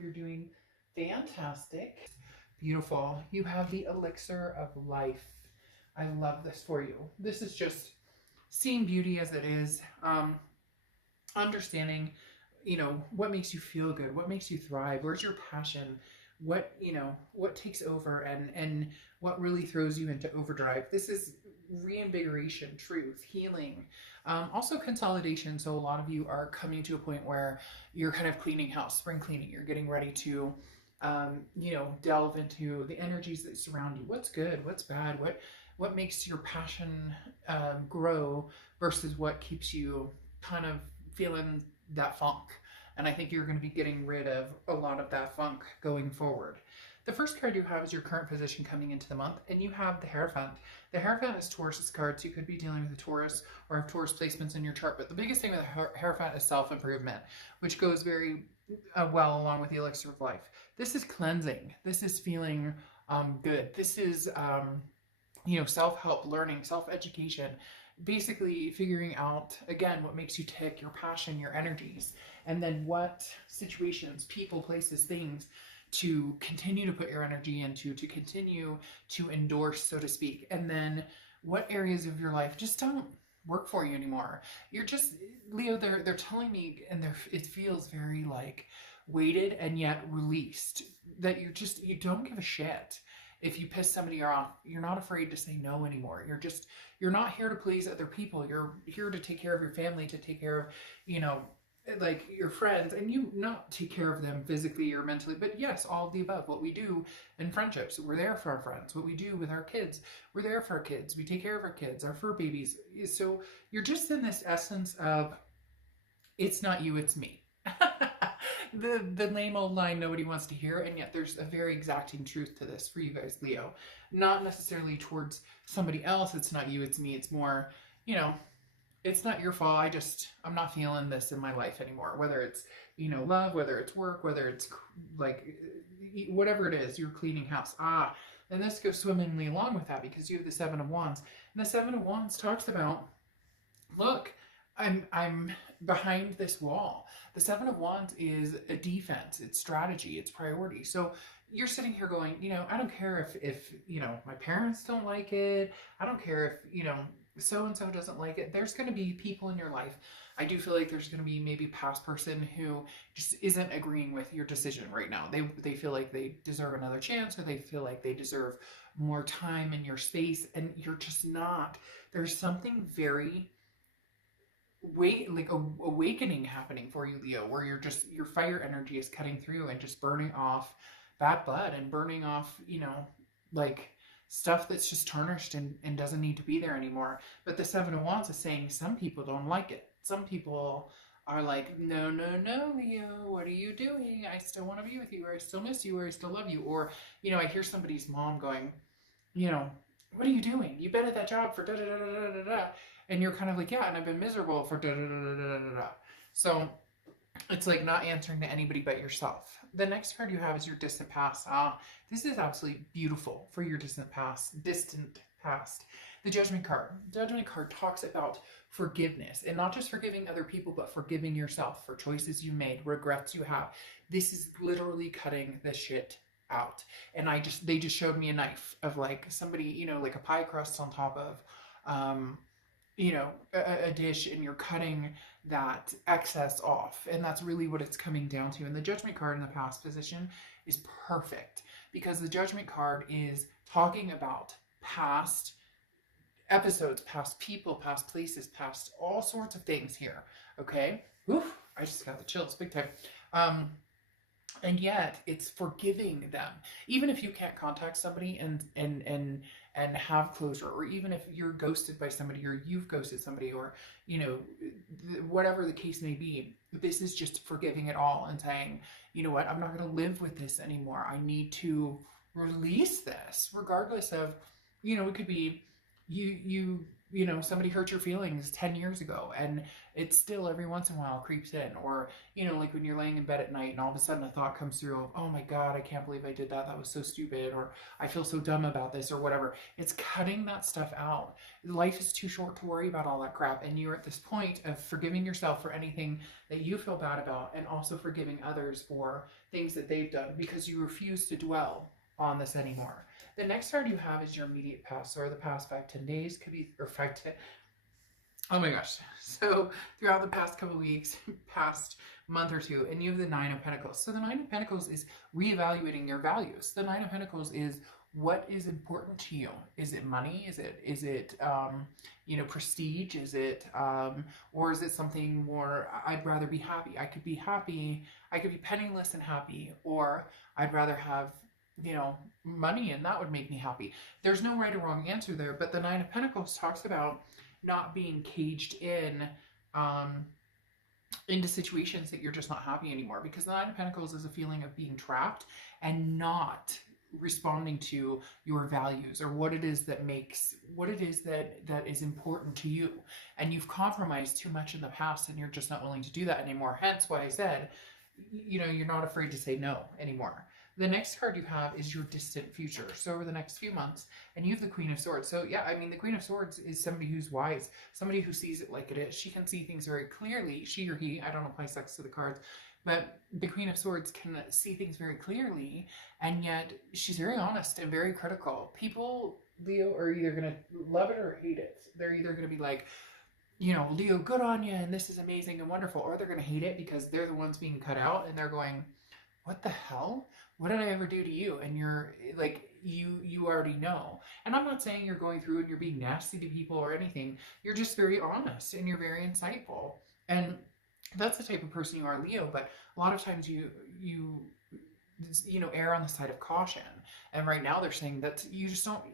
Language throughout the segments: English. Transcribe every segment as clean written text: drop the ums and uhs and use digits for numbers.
you're doing fantastic. Beautiful. You have the elixir of life. I love this for you. This is just seeing beauty as it is, understanding, what makes you feel good, what makes you thrive, where's your passion, what takes over, and what really throws you into overdrive. This is reinvigoration, truth, healing, also consolidation. So a lot of you are coming to a point where you're kind of cleaning house, spring cleaning. You're getting ready to, delve into the energies that surround you. What's good? What's bad? What makes your passion grow versus what keeps you kind of feeling that funk? And I think you're going to be getting rid of a lot of that funk going forward. The first card you have is your current position coming into the month, and you have the Hierophant. The Hierophant is Taurus's card, so you could be dealing with a Taurus or have Taurus placements in your chart. But the biggest thing with the Hierophant is self-improvement, which goes very well along with the elixir of life. This is cleansing. This is feeling good. This is, self-help, learning, self-education, basically figuring out, again, what makes you tick, your passion, your energies, and then what situations, people, places, things to continue to put your energy into, to continue to endorse, so to speak. And then what areas of your life just don't work for you anymore. You're just, Leo, they're telling me, and it feels very like weighted and yet released, that you don't give a shit. If you piss somebody off, you're not afraid to say no anymore. You're not here to please other people. You're here to take care of your family, to take care of, like your friends, and you not take care of them physically or mentally, but yes, all of the above. What we do in friendships, we're there for our friends. What we do with our kids, we're there for our kids. We take care of our kids, our fur babies. So you're just in this essence of, it's not you, it's me. The lame old line nobody wants to hear, and yet there's a very exacting truth to this for you guys, Leo. Not necessarily towards somebody else. It's not you, it's me. It's more, it's not your fault. I'm not feeling this in my life anymore. Whether it's, love, whether it's work, whether it's like, whatever it is, you're cleaning house. And this goes swimmingly along with that because you have the Seven of Wands. And the Seven of Wands talks about, look, I'm behind this wall. The Seven of Wands is a defense, it's strategy, it's priority. So you're sitting here going, I don't care if my parents don't like it. I don't care if, so-and-so doesn't like it. There's going to be people in your life. I do feel like there's going to be maybe a past person who just isn't agreeing with your decision right now. They feel like they deserve another chance, or they feel like they deserve more time in your space, and you're just not. There's something very awakening happening for you, Leo, where your fire energy is cutting through and just burning off bad blood and burning off, like stuff that's just tarnished and doesn't need to be there anymore. But the Seven of Wands is saying some people don't like it. Some people are like, no, Leo, what are you doing? I still want to be with you, or I still miss you, or I still love you. Or, I hear somebody's mom going, what are you doing? You've been at that job for da-da-da-da-da-da-da. And you're kind of like, yeah, and I've been miserable for da-da-da-da-da-da-da. So it's like not answering to anybody but yourself. The next card you have is your distant past. This is absolutely beautiful for your distant past. The Judgment card. The Judgment card talks about forgiveness, and not just forgiving other people, but forgiving yourself for choices you made, regrets you have. This is literally cutting the shit out. And they just showed me a knife of like somebody, like a pie crust on top of, a dish, and you're cutting that excess off. And that's really what it's coming down to. And the Judgment card in the past position is perfect because the Judgment card is talking about past episodes, past people, past places, past all sorts of things here. Okay? Oof, I just got the chills big time. And yet it's forgiving them. Even if you can't contact somebody and have closure, or even if you're ghosted by somebody, or you've ghosted somebody, or, whatever the case may be, this is just forgiving it all and saying, you know what, I'm not going to live with this anymore. I need to release this, regardless of, it could be you you know, somebody hurt your feelings 10 years ago, and it still every once in a while creeps in. Or, you know, like when you're laying in bed at night and all of a sudden a thought comes through of, oh my God, I can't believe I did that. That was so stupid. Or I feel so dumb about this, or whatever. It's cutting that stuff out. Life is too short to worry about all that crap. And you're at this point of forgiving yourself for anything that you feel bad about, and also forgiving others for things that they've done, because you refuse to dwell on this anymore. The next card you have is your immediate past, or the past 5-10 days, could be, or 5-10. Oh my gosh. So throughout the past couple of weeks, past month or two, and you have the Nine of Pentacles. So the Nine of Pentacles is reevaluating your values. The Nine of Pentacles is what is important to you. Is it money? Is it you know, prestige? Is it or is it something more, I'd rather be happy. I could be happy. I could be penniless and happy, or I'd rather have, you know, money and that would make me happy. There's no right or wrong answer there, but the Nine of Pentacles talks about not being caged in into situations that you're just not happy anymore, because the Nine of Pentacles is a feeling of being trapped and not responding to your values, or what it is that makes, what it is that is important to you. And you've compromised too much in the past, and you're just not willing to do that anymore. Hence why I said, you know, you're not afraid to say no anymore. The next card you have is your distant future. So over the next few months, and you have the Queen of Swords. So yeah, I mean, the Queen of Swords is somebody who's wise, somebody who sees it like it is. She can see things very clearly. She or he, I don't apply sex to the cards, but the Queen of Swords can see things very clearly, and yet she's very honest and very critical. People, Leo, are either going to love it or hate it. They're either going to be like, you know, Leo, good on you, and this is amazing and wonderful, or they're going to hate it because they're the ones being cut out, and they're going, what the hell? What did I ever do to you? And you're like, you already know. And I'm not saying you're going through and you're being nasty to people or anything. You're just very honest and you're very insightful. And that's the type of person you are, Leo. But a lot of times you know, err on the side of caution. And right now they're saying that you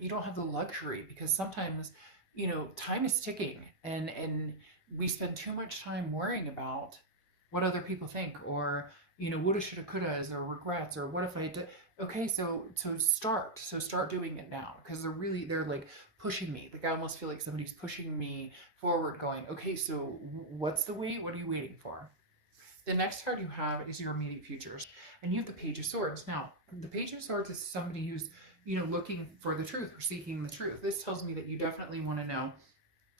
don't have the luxury, because sometimes, you know, time is ticking, and we spend too much time worrying about what other people think, or, you know, woulda, shoulda, couldas, or regrets, or what if I did. Okay, so start doing it now, because they're like pushing me. Like I almost feel like somebody's pushing me forward, going, okay, so what's the wait? What are you waiting for? The next card you have is your immediate future, and you have the Page of Swords. Now, the Page of Swords is somebody who's, you know, looking for the truth, or seeking the truth. This tells me that you definitely want to know,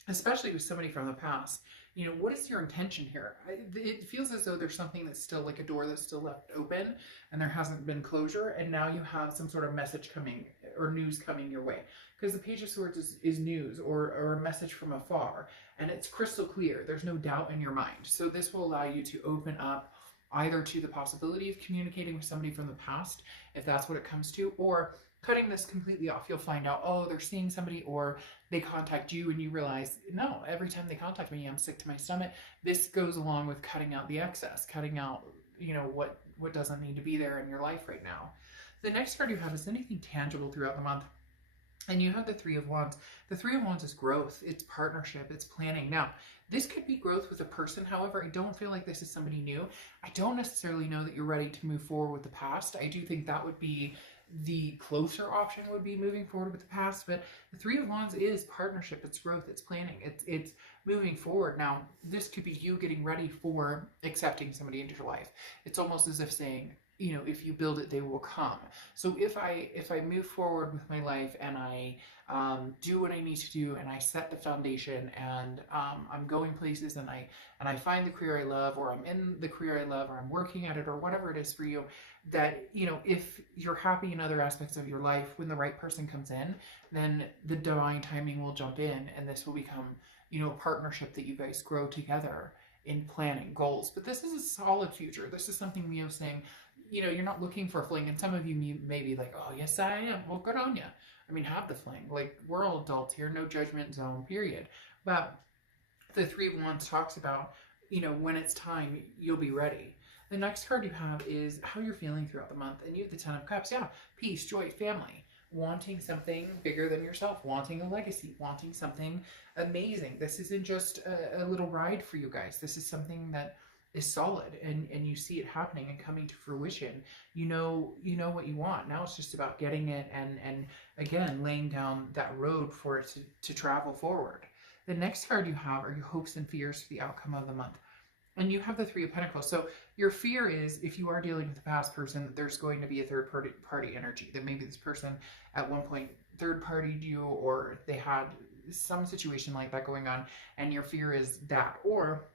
especially with somebody from the past, you know, what is your intention here? It feels as though there's something that's still like a door that's still left open, and there hasn't been closure, and now you have some sort of message coming, or news coming your way. Because the Page of Swords is news, or a message from afar, and it's crystal clear. There's no doubt in your mind. So this will allow you to open up either to the possibility of communicating with somebody from the past, if that's what it comes to, or cutting this completely off. You'll find out, oh, they're seeing somebody, or they contact you and you realize, no, every time they contact me, I'm sick to my stomach. This goes along with cutting out the excess, cutting out, you know, what doesn't need to be there in your life right now. The next card you have is anything tangible throughout the month. And you have the Three of Wands. The Three of Wands is growth, it's partnership, it's planning. Now, this could be growth with a person. However, I don't feel like this is somebody new. I don't necessarily know that you're ready to move forward with the past. I do think that would be the closer option, would be moving forward with the past. But the Three of Wands is partnership, it's growth, it's planning, it's moving forward. Now, this could be you getting ready for accepting somebody into your life. It's almost as if saying, you know, if you build it, they will come. So if I move forward with my life, and I do what I need to do, and I set the foundation, and I'm going places, and I find the career I love, or I'm in the career I love, or I'm working at it, or whatever it is for you, that, you know, if you're happy in other aspects of your life, when the right person comes in, then the divine timing will jump in, and this will become, you know, a partnership that you guys grow together in planning goals. But this is a solid future. This is something Leo's saying, you know, you're not looking for a fling. And some of you may be like, oh, yes, I am. Well, good on you. I mean, have the fling. Like, we're all adults here. No judgment zone, period. But the Three of Wands talks about, you know, when it's time, you'll be ready. The next card you have is how you're feeling throughout the month. And you have the Ten of Cups. Yeah, peace, joy, family. Wanting something bigger than yourself. Wanting a legacy. Wanting something amazing. This isn't just a little ride for you guys. This is something that is solid, and you see it happening and coming to fruition. You know what you want. Now it's just about getting it, and again, laying down that road for it to travel forward. The next card you have are your hopes and fears for the outcome of the month. And you have the Three of Pentacles. So your fear is, if you are dealing with a past person, there's going to be a third party energy. That maybe this person at one point third partied you, or they had some situation like that going on, and your fear is that. Or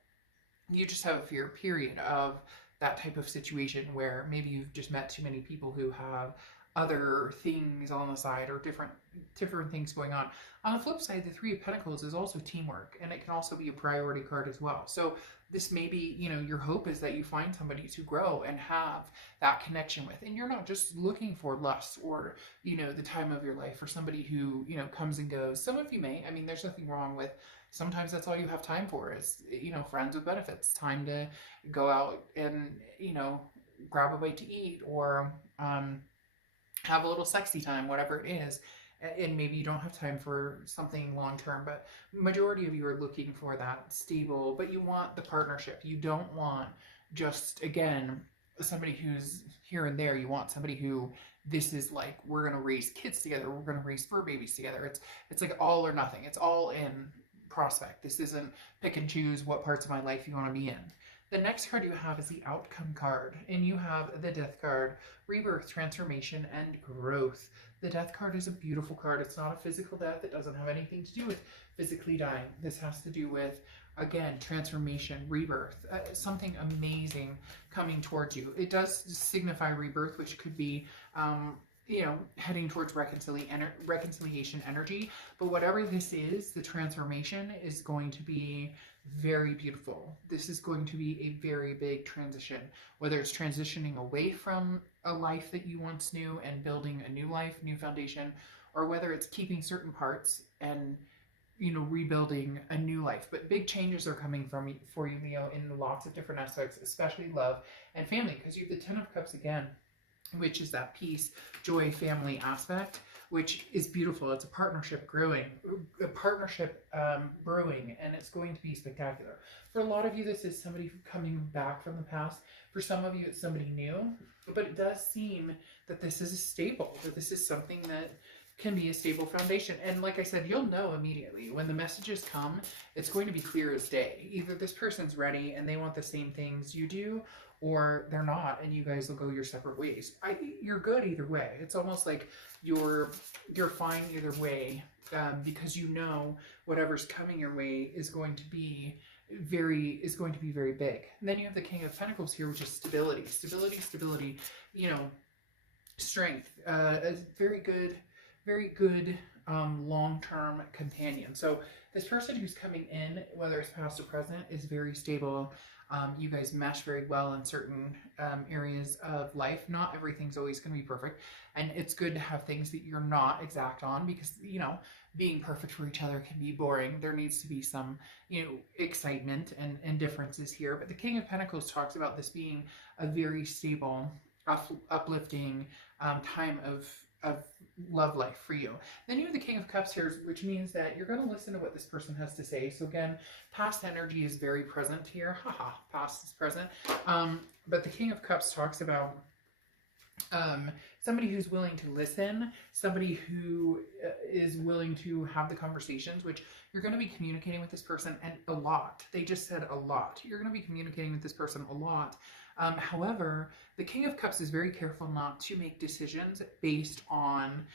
you just have a fear, period, of that type of situation where maybe you've just met too many people who have other things on the side, or different things going on. On the flip side, the Three of Pentacles is also teamwork, and it can also be a priority card as well. So this may be, you know, your hope is that you find somebody to grow and have that connection with, and you're not just looking for lust or, you know, the time of your life, or somebody who, you know, comes and goes. Some of you may, I mean, there's nothing wrong with, sometimes that's all you have time for is, you know, friends with benefits, time to go out and, you know, grab a bite to eat, or have a little sexy time, whatever it is. And maybe you don't have time for something long term, but majority of you are looking for that stable, but you want the partnership. You don't want just, again, somebody who's here and there. You want somebody who, this is like, we're going to raise kids together, we're going to raise fur babies together. It's like all or nothing. It's all in prospect. This isn't pick and choose what parts of my life you want to be in. The next card you have is the Outcome card, and you have the Death card, rebirth, transformation, and growth. The Death card is a beautiful card. It's not a physical death. It doesn't have anything to do with physically dying. This has to do with, again, transformation, rebirth, something amazing coming towards you. It does signify rebirth, which could be, you know, heading towards reconciliation energy. But whatever this is, the transformation is going to be very beautiful. This is going to be a very big transition, whether it's transitioning away from a life that you once knew and building a new life, new foundation, or whether it's keeping certain parts and, you know, rebuilding a new life. But big changes are coming for you, Leo, in lots of different aspects, especially love and family, because you have the Ten of Cups again, which is that peace, joy, family aspect, which is beautiful. It's a partnership brewing, and it's going to be spectacular. For a lot of you, this is somebody coming back from the past. For some of you, it's somebody new, but it does seem that this is a stable, that this is something that can be a stable foundation. And like I said, you'll know immediately when the messages come. It's going to be clear as day. Either this person's ready and they want the same things you do, or they're not, and you guys will go your separate ways. You're good either way. It's almost like you're fine either way, because you know whatever's coming your way is going to be very big. And then you have the King of Pentacles here, which is stability, you know, strength, a very good long-term companion. So this person who's coming in, whether it's past or present, is very stable. You guys mesh very well in certain areas of life. Not everything's always going to be perfect, and it's good to have things that you're not exact on, because, you know, being perfect for each other can be boring. There needs to be some, you know, excitement and differences here. But the King of Pentacles talks about this being a very stable, uplifting time of love life for you. Then you have the King of Cups here, which means that you're going to listen to what this person has to say. So again, past energy is very present here. Haha, past is present. But the King of Cups talks about somebody who's willing to listen, somebody who is willing to have the conversations, which you're going to be communicating with this person, and a lot. They just said a lot. You're going to be communicating with this person a lot. However, the King of Cups is very careful not to make decisions based on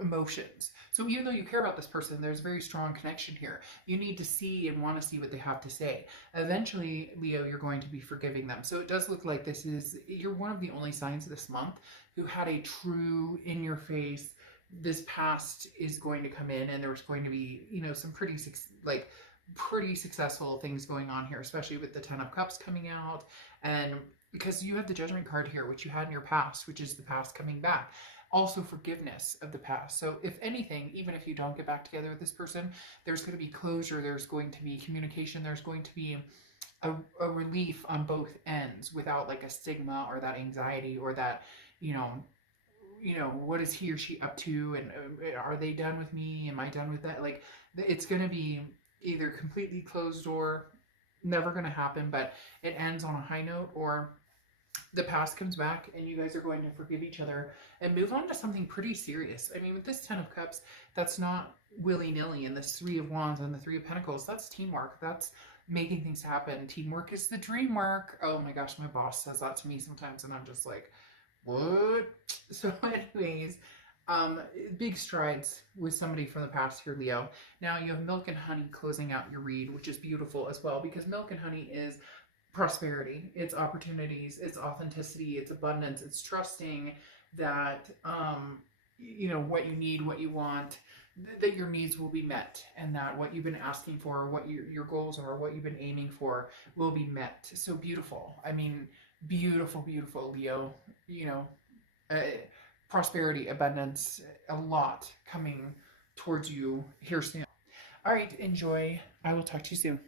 emotions. So even though you care about this person, there's a very strong connection here. You need to see and want to see what they have to say. Eventually, Leo, you're going to be forgiving them. So it does look like you're one of the only signs this month who had a true in-your-face, this past is going to come in, and there's going to be, you know, some pretty successful things going on here, especially with the Ten of Cups coming out, and because you have the Judgment card here, which you had in your past, which is the past coming back. Also forgiveness of the past. So if anything, even if you don't get back together with this person, there's going to be closure, there's going to be communication, there's going to be a relief on both ends without like a stigma or that anxiety or that, you know, what is he or she up to, and are they done with me? Am I done with that? Like, it's going to be either completely closed door, never going to happen, but it ends on a high note, or The past comes back and you guys are going to forgive each other and move on to something pretty serious. I mean, with this 10 of Cups, that's not willy-nilly. And this 3 of Wands and the 3 of Pentacles, that's teamwork. That's making things happen. Teamwork is the dream work. Oh my gosh, my boss says that to me sometimes and I'm just like, what? So anyways, big strides with somebody from the past here, Leo. Now you have Milk and Honey closing out your read, which is beautiful as well, because Milk and Honey is prosperity, it's opportunities, it's authenticity, it's abundance, it's trusting that you know what you need, what you want, that your needs will be met, and that what you've been asking for, what your goals are, what you've been aiming for will be met. So beautiful. I mean, beautiful, beautiful, Leo. You know, prosperity, abundance, a lot coming towards you here soon. All right, enjoy. I will talk to you soon.